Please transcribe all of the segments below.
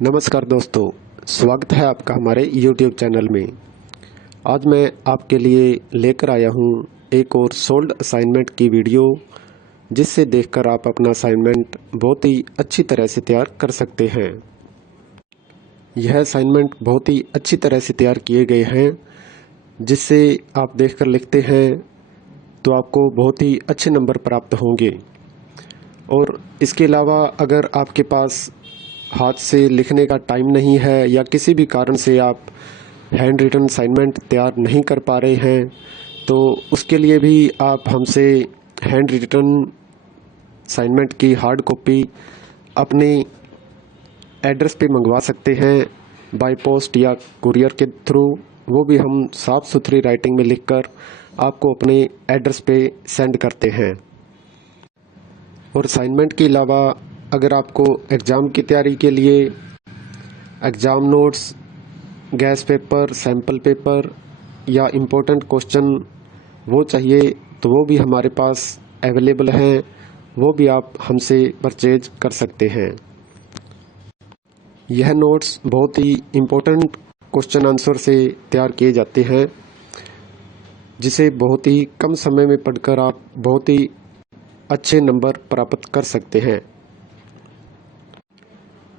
नमस्कार दोस्तों, स्वागत है आपका हमारे YouTube चैनल में। आज मैं आपके लिए लेकर आया हूँ एक और सोल्ड असाइनमेंट की वीडियो, जिससे देखकर आप अपना असाइनमेंट बहुत ही अच्छी तरह से तैयार कर सकते हैं। यह असाइनमेंट बहुत ही अच्छी तरह से तैयार किए गए हैं, जिससे आप देखकर लिखते हैं तो आपको बहुत ही अच्छे नंबर प्राप्त होंगे। और इसके अलावा अगर आपके पास हाथ से लिखने का टाइम नहीं है या किसी भी कारण से आप हैंड रिटन असाइनमेंट तैयार नहीं कर पा रहे हैं, तो उसके लिए भी आप हमसे हैंड रिटन असाइनमेंट की हार्ड कॉपी अपने एड्रेस पे मंगवा सकते हैं, बाय पोस्ट या कुरियर के थ्रू। वो भी हम साफ़ सुथरी राइटिंग में लिखकर आपको अपने एड्रेस पे सेंड करते हैं। और असाइनमेंट के अलावा अगर आपको एग्ज़ाम की तैयारी के लिए exam notes, gas paper, sample paper या इम्पोर्टेंट क्वेश्चन वो चाहिए, तो वो भी हमारे पास अवेलेबल हैं। वो भी आप हमसे परचेज कर सकते हैं। यह नोट्स बहुत ही इम्पोर्टेंट क्वेश्चन आंसर से तैयार किए जाते हैं, जिसे बहुत ही कम समय में पढ़कर आप बहुत ही अच्छे नंबर प्राप्त कर सकते हैं।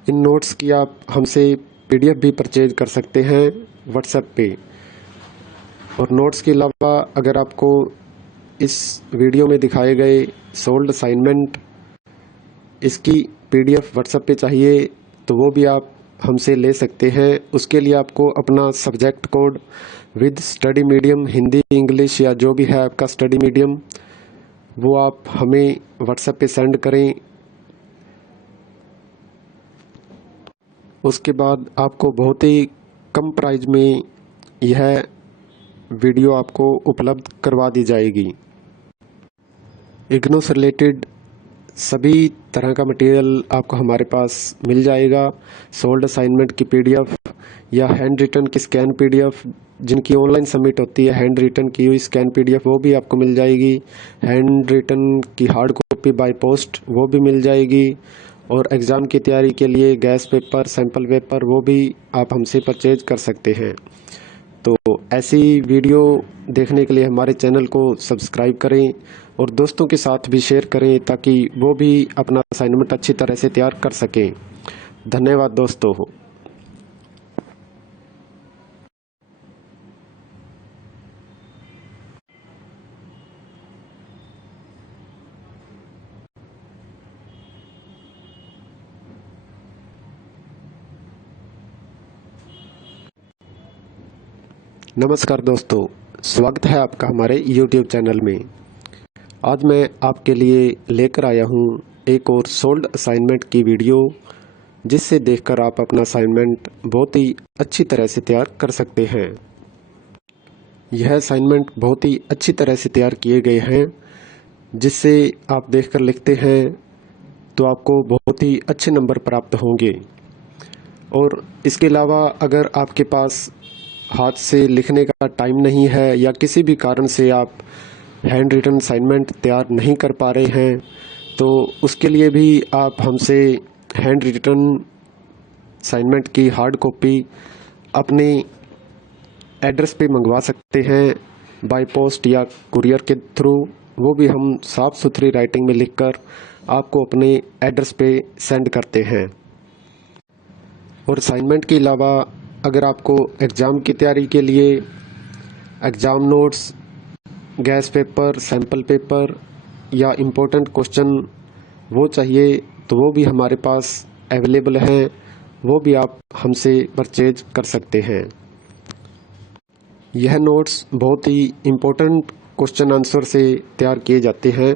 इन नोट्स की आप हमसे PDF भी परचेज कर सकते हैं व्हाट्सएप पे। और नोट्स के अलावा अगर आपको इस वीडियो में दिखाए गए सोल्ड असाइनमेंट इसकी PDF व्हाट्सएप पे चाहिए, तो वो भी आप हमसे ले सकते हैं। उसके लिए आपको अपना subject code with study medium, Hindi, English या जो भी है आपका स्टडी मीडियम, वो आप हमें व्हाट्सएप पे सेंड करें। उसके बाद आपको बहुत ही कम प्राइस में यह वीडियो आपको उपलब्ध करवा दी जाएगी। इग्नू से रिलेटेड सभी तरह का मटेरियल आपको हमारे पास मिल जाएगा। सोल्ड असाइनमेंट की PDF या हैंड रिटन की स्कैन PDF, जिनकी ऑनलाइन सबमिट होती है, हैंड रिटन की हुई स्कैन PDF वो भी आपको मिल जाएगी। हैंड रिटन की हार्ड कॉपी बाय पोस्ट वो भी मिल जाएगी। और एग्ज़ाम की तैयारी के लिए गैस पेपर, सैम्पल पेपर वो भी आप हमसे परचेज कर सकते हैं। तो ऐसी वीडियो देखने के लिए हमारे चैनल को सब्सक्राइब करें और दोस्तों के साथ भी शेयर करें, ताकि वो भी अपना असाइनमेंट अच्छी तरह से तैयार कर सकें। धन्यवाद दोस्तों। नमस्कार दोस्तों, स्वागत है आपका हमारे YouTube चैनल में। आज मैं आपके लिए लेकर आया हूँ एक और सोल्ड असाइनमेंट की वीडियो, जिससे देखकर आप अपना असाइनमेंट बहुत ही अच्छी तरह से तैयार कर सकते हैं। यह असाइनमेंट बहुत ही अच्छी तरह से तैयार किए गए हैं, जिससे आप देखकर लिखते हैं तो आपको बहुत ही अच्छे नंबर प्राप्त होंगे। और इसके अलावा अगर आपके पास हाथ से लिखने का टाइम नहीं है या किसी भी कारण से आप हैंड रिटन असाइनमेंट तैयार नहीं कर पा रहे हैं, तो उसके लिए भी आप हमसे हैंड रिटन असाइनमेंट की हार्ड कॉपी अपने एड्रेस पे मंगवा सकते हैं, बाय पोस्ट या कुरियर के थ्रू। वो भी हम साफ़ सुथरी राइटिंग में लिखकर आपको अपने एड्रेस पे सेंड करते हैं। और असाइनमेंट के अलावा अगर आपको एग्ज़ाम की तैयारी के लिए exam notes, gas paper, sample paper या इम्पोर्टेंट क्वेश्चन वो चाहिए, तो वो भी हमारे पास अवेलेबल हैं। वो भी आप हमसे परचेज कर सकते हैं। यह नोट्स बहुत ही इम्पोर्टेंट क्वेश्चन आंसर से तैयार किए जाते हैं,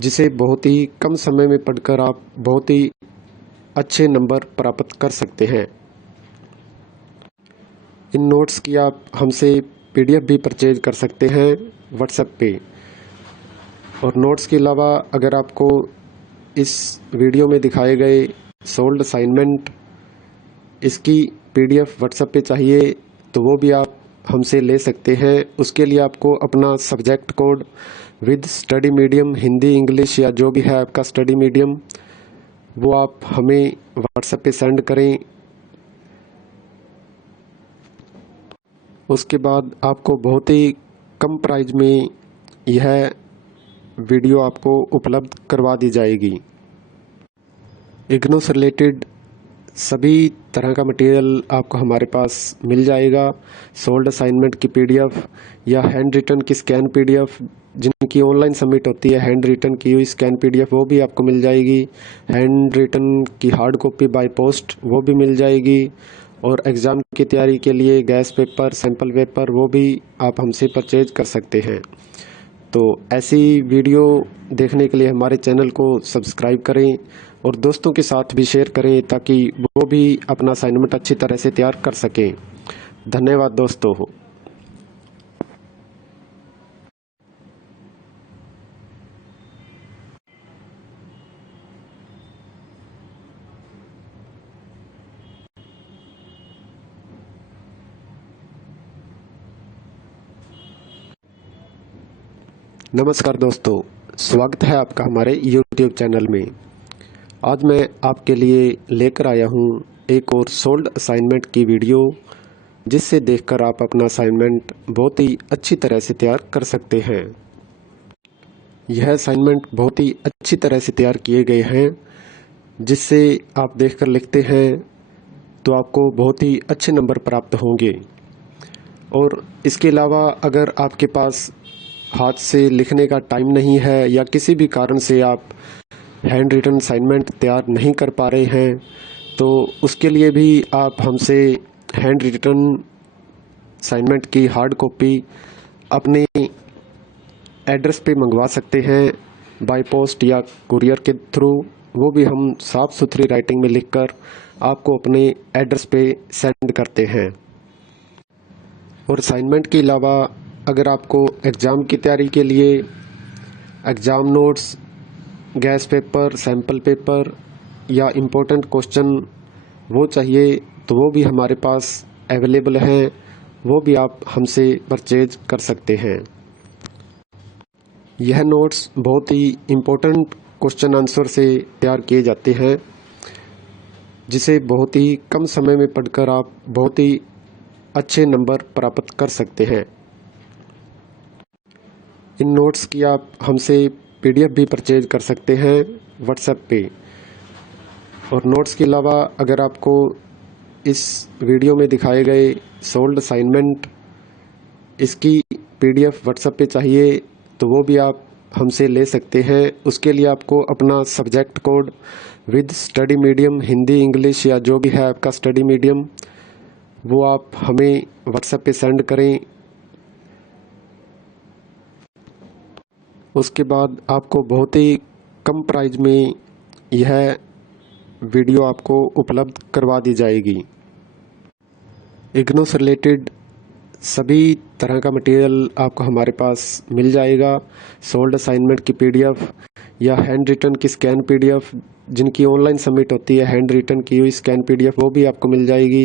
जिसे बहुत ही कम समय में पढ़कर आप बहुत ही अच्छे नंबर प्राप्त कर सकते हैं। इन नोट्स की आप हमसे PDF भी परचेज कर सकते हैं व्हाट्सएप पे। और नोट्स के अलावा अगर आपको इस वीडियो में दिखाए गए सोल्ड असाइनमेंट इसकी PDF व्हाट्सएप पे चाहिए, तो वो भी आप हमसे ले सकते हैं। उसके लिए आपको अपना subject code with study medium, Hindi, English या जो भी है आपका स्टडी मीडियम, वो आप हमें व्हाट्सएप पे सेंड करें। उसके बाद आपको बहुत ही कम प्राइस में यह वीडियो आपको उपलब्ध करवा दी जाएगी। इग्नू से रिलेटेड सभी तरह का मटेरियल आपको हमारे पास मिल जाएगा। सोल्ड असाइनमेंट की पीडीएफ या हैंड रिटन की स्कैन पीडीएफ, जिनकी ऑनलाइन सबमिट होती है, हैंड रिटन की हुई स्कैन पीडीएफ वो भी आपको मिल जाएगी। हैंड रिटन की हार्ड कॉपी बाय पोस्ट वो भी मिल जाएगी। और एग्ज़ाम की तैयारी के लिए गैस पेपर, सैंपल पेपर वो भी आप हमसे परचेज कर सकते हैं। तो ऐसी वीडियो देखने के लिए हमारे चैनल को सब्सक्राइब करें और दोस्तों के साथ भी शेयर करें ताकि वो भी अपना असाइनमेंट अच्छी तरह से तैयार कर सकें। धन्यवाद दोस्तों। नमस्कार दोस्तों, स्वागत है आपका हमारे YouTube चैनल में। आज मैं आपके लिए लेकर आया हूँ एक और सोल्ड असाइनमेंट की वीडियो, जिससे देखकर आप अपना असाइनमेंट बहुत ही अच्छी तरह से तैयार कर सकते हैं। यह असाइनमेंट बहुत ही अच्छी तरह से तैयार किए गए हैं, जिससे आप देखकर लिखते हैं तो आपको बहुत ही अच्छे नंबर प्राप्त होंगे। और इसके अलावा अगर आपके पास हाथ से लिखने का टाइम नहीं है या किसी भी कारण से आप हैंड रिटन असाइनमेंट तैयार नहीं कर पा रहे हैं, तो उसके लिए भी आप हमसे हैंड रिटन असाइनमेंट की हार्ड कॉपी अपने एड्रेस पे मंगवा सकते हैं, बाय पोस्ट या कुरियर के थ्रू। वो भी हम साफ़ सुथरी राइटिंग में लिखकर आपको अपने एड्रेस पे सेंड करते हैं। और असाइनमेंट के अलावा अगर आपको एग्ज़ाम की तैयारी के लिए exam notes, gas paper, sample paper या इम्पोर्टेंट क्वेश्चन वो चाहिए, तो वो भी हमारे पास अवेलेबल हैं। वो भी आप हमसे परचेज कर सकते हैं। यह नोट्स बहुत ही इम्पोर्टेंट क्वेश्चन आंसर से तैयार किए जाते हैं, जिसे बहुत ही कम समय में पढ़कर आप बहुत ही अच्छे नंबर प्राप्त कर सकते हैं। इन नोट्स की आप हमसे पीडीएफ भी परचेज कर सकते हैं व्हाट्सएप पे। और नोट्स के अलावा अगर आपको इस वीडियो में दिखाए गए सोल्ड असाइनमेंट इसकी पीडीएफ व्हाट्सएप पे चाहिए, तो वो भी आप हमसे ले सकते हैं। उसके लिए आपको अपना subject code with study medium, Hindi, English या जो भी है आपका स्टडी मीडियम, वो आप हमें व्हाट्सएप पे सेंड करें। उसके बाद आपको बहुत ही कम प्राइस में यह वीडियो आपको उपलब्ध करवा दी जाएगी। इग्नू से रिलेटेड सभी तरह का मटेरियल आपको हमारे पास मिल जाएगा। सोल्ड असाइनमेंट की पीडीएफ या हैंड रिटन की स्कैन पीडीएफ, जिनकी ऑनलाइन सबमिट होती है, हैंड रिटन की हुई स्कैन पीडीएफ वो भी आपको मिल जाएगी।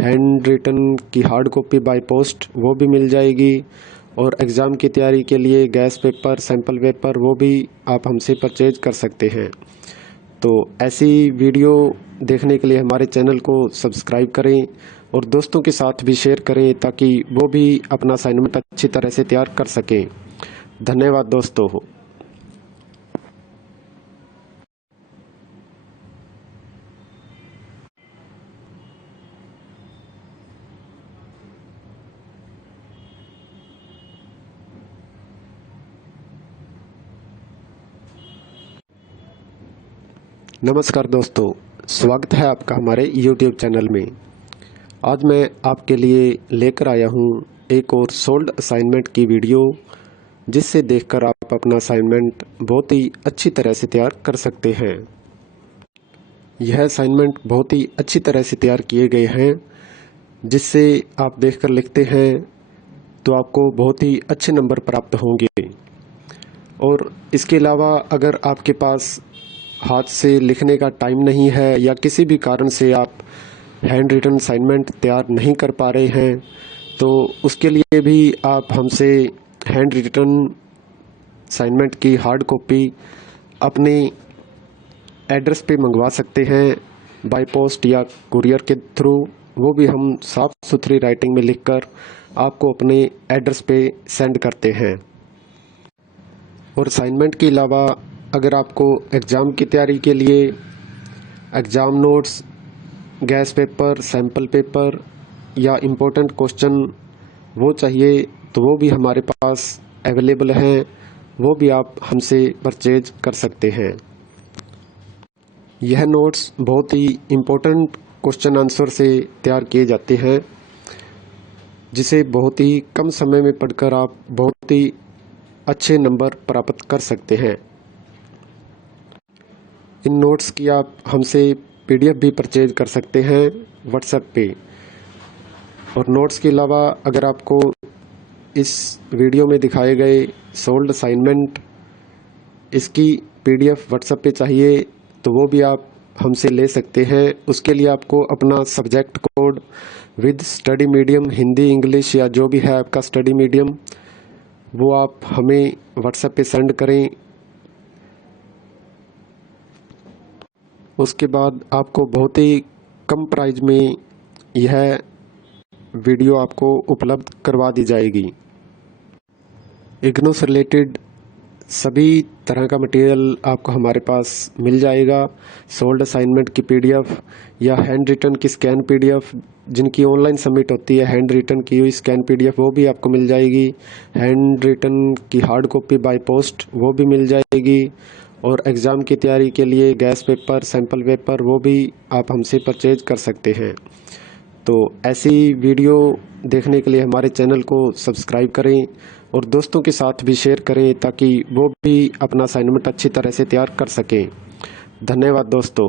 हैंड रिटन की हार्ड कॉपी बाय पोस्ट वो भी मिल जाएगी। और एग्ज़ाम की तैयारी के लिए गैस पेपर, सैंपल पेपर वो भी आप हमसे परचेज कर सकते हैं। तो ऐसी वीडियो देखने के लिए हमारे चैनल को सब्सक्राइब करें और दोस्तों के साथ भी शेयर करें ताकि वो भी अपना असाइनमेंट अच्छी तरह से तैयार कर सकें। धन्यवाद दोस्तों। नमस्कार दोस्तों, स्वागत है आपका हमारे YouTube चैनल में। आज मैं आपके लिए लेकर आया हूँ एक और सोल्ड असाइनमेंट की वीडियो, जिससे देखकर आप अपना असाइनमेंट बहुत ही अच्छी तरह से तैयार कर सकते हैं। यह असाइनमेंट बहुत ही अच्छी तरह से तैयार किए गए हैं, जिससे आप देखकर लिखते हैं तो आपको बहुत ही अच्छे नंबर प्राप्त होंगे। और इसके अलावा अगर आपके पास हाथ से लिखने का टाइम नहीं है या किसी भी कारण से आप हैंड रिटन असाइनमेंट तैयार नहीं कर पा रहे हैं, तो उसके लिए भी आप हमसे हैंड रिटन असाइनमेंट की हार्ड कॉपी अपने एड्रेस पे मंगवा सकते हैं बाय पोस्ट या कुरियर के थ्रू। वो भी हम साफ़ सुथरी राइटिंग में लिखकर आपको अपने एड्रेस पे सेंड करते हैं। और असाइनमेंट के अलावा अगर आपको एग्ज़ाम की तैयारी के लिए exam notes, gas paper, sample paper या इम्पोर्टेंट क्वेश्चन वो चाहिए तो वो भी हमारे पास अवेलेबल हैं। वो भी आप हमसे परचेज कर सकते हैं। यह नोट्स बहुत ही इम्पोर्टेंट क्वेश्चन आंसर से तैयार किए जाते हैं, जिसे बहुत ही कम समय में पढ़कर आप बहुत ही अच्छे नंबर प्राप्त कर सकते हैं। इन नोट्स की आप हमसे PDF भी परचेज कर सकते हैं व्हाट्सएप पे। और नोट्स के अलावा अगर आपको इस वीडियो में दिखाए गए सोल्ड असाइनमेंट इसकी PDF व्हाट्सएप पे चाहिए तो वो भी आप हमसे ले सकते हैं। उसके लिए आपको अपना subject code with study medium, Hindi, English या जो भी है आपका स्टडी मीडियम, वो आप हमें व्हाट्सएप पे सेंड करें। उसके बाद आपको बहुत ही कम प्राइस में यह वीडियो आपको उपलब्ध करवा दी जाएगी। इग्नू से रिलेटेड सभी तरह का मटेरियल आपको हमारे पास मिल जाएगा। सोल्ड असाइनमेंट की PDF या हैंड रिटन की स्कैन PDF, जिनकी ऑनलाइन सबमिट होती है, हैंड रिटन की हुई स्कैन PDF वो भी आपको मिल जाएगी। हैंड रिटन की हार्ड कॉपी बाय पोस्ट वो भी मिल जाएगी। और एग्ज़ाम की तैयारी के लिए गैस पेपर, सैम्पल पेपर वो भी आप हमसे परचेज कर सकते हैं। तो ऐसी वीडियो देखने के लिए हमारे चैनल को सब्सक्राइब करें और दोस्तों के साथ भी शेयर करें ताकि वो भी अपना असाइनमेंट अच्छी तरह से तैयार कर सकें। धन्यवाद दोस्तों।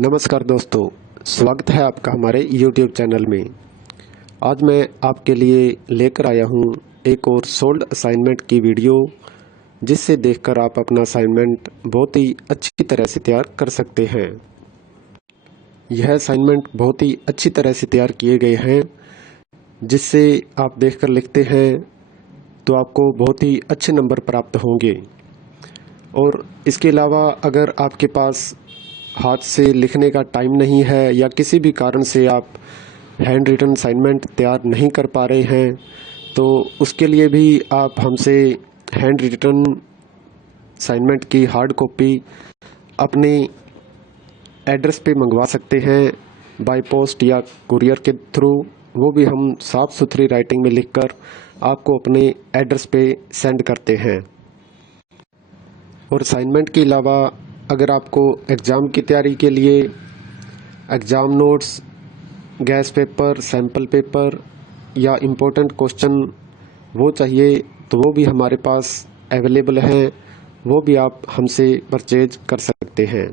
नमस्कार दोस्तों, स्वागत है आपका हमारे YouTube चैनल में। आज मैं आपके लिए लेकर आया हूँ एक और सोल्ड असाइनमेंट की वीडियो, जिससे देखकर आप अपना असाइनमेंट बहुत ही अच्छी तरह से तैयार कर सकते हैं। यह असाइनमेंट बहुत ही अच्छी तरह से तैयार किए गए हैं, जिससे आप देखकर लिखते हैं तो आपको बहुत ही अच्छे नंबर प्राप्त होंगे। और इसके अलावा अगर आपके पास हाथ से लिखने का टाइम नहीं है या किसी भी कारण से आप हैंड रिटन असाइनमेंट तैयार नहीं कर पा रहे हैं, तो उसके लिए भी आप हमसे हैंड रिटन असाइनमेंट की हार्ड कॉपी अपने एड्रेस पे मंगवा सकते हैं बाय पोस्ट या कुरियर के थ्रू। वो भी हम साफ़ सुथरी राइटिंग में लिखकर आपको अपने एड्रेस पे सेंड करते हैं। और असाइनमेंट के अलावा अगर आपको एग्ज़ाम की तैयारी के लिए exam notes, gas paper, sample paper या इम्पोर्टेंट क्वेश्चन वो चाहिए तो वो भी हमारे पास अवेलेबल हैं। वो भी आप हमसे परचेज कर सकते हैं।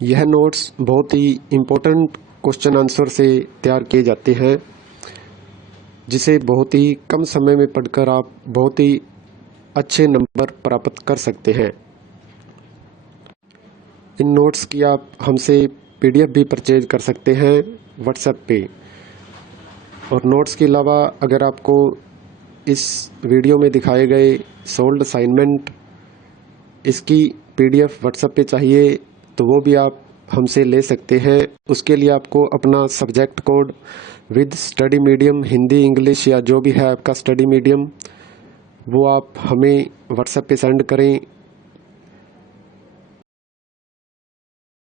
यह नोट्स बहुत ही इम्पोर्टेंट क्वेश्चन आंसर से तैयार किए जाते हैं, जिसे बहुत ही कम समय में पढ़कर आप बहुत ही अच्छे नंबर प्राप्त कर सकते हैं। इन नोट्स की आप हमसे PDF भी परचेज कर सकते हैं व्हाट्सएप पे। और नोट्स के अलावा अगर आपको इस वीडियो में दिखाए गए सोल्ड असाइनमेंट इसकी PDF व्हाट्सएप पे चाहिए तो वो भी आप हमसे ले सकते हैं। उसके लिए आपको अपना subject code with study medium, Hindi, English या जो भी है आपका स्टडी मीडियम, वो आप हमें व्हाट्सएप पे सेंड करें।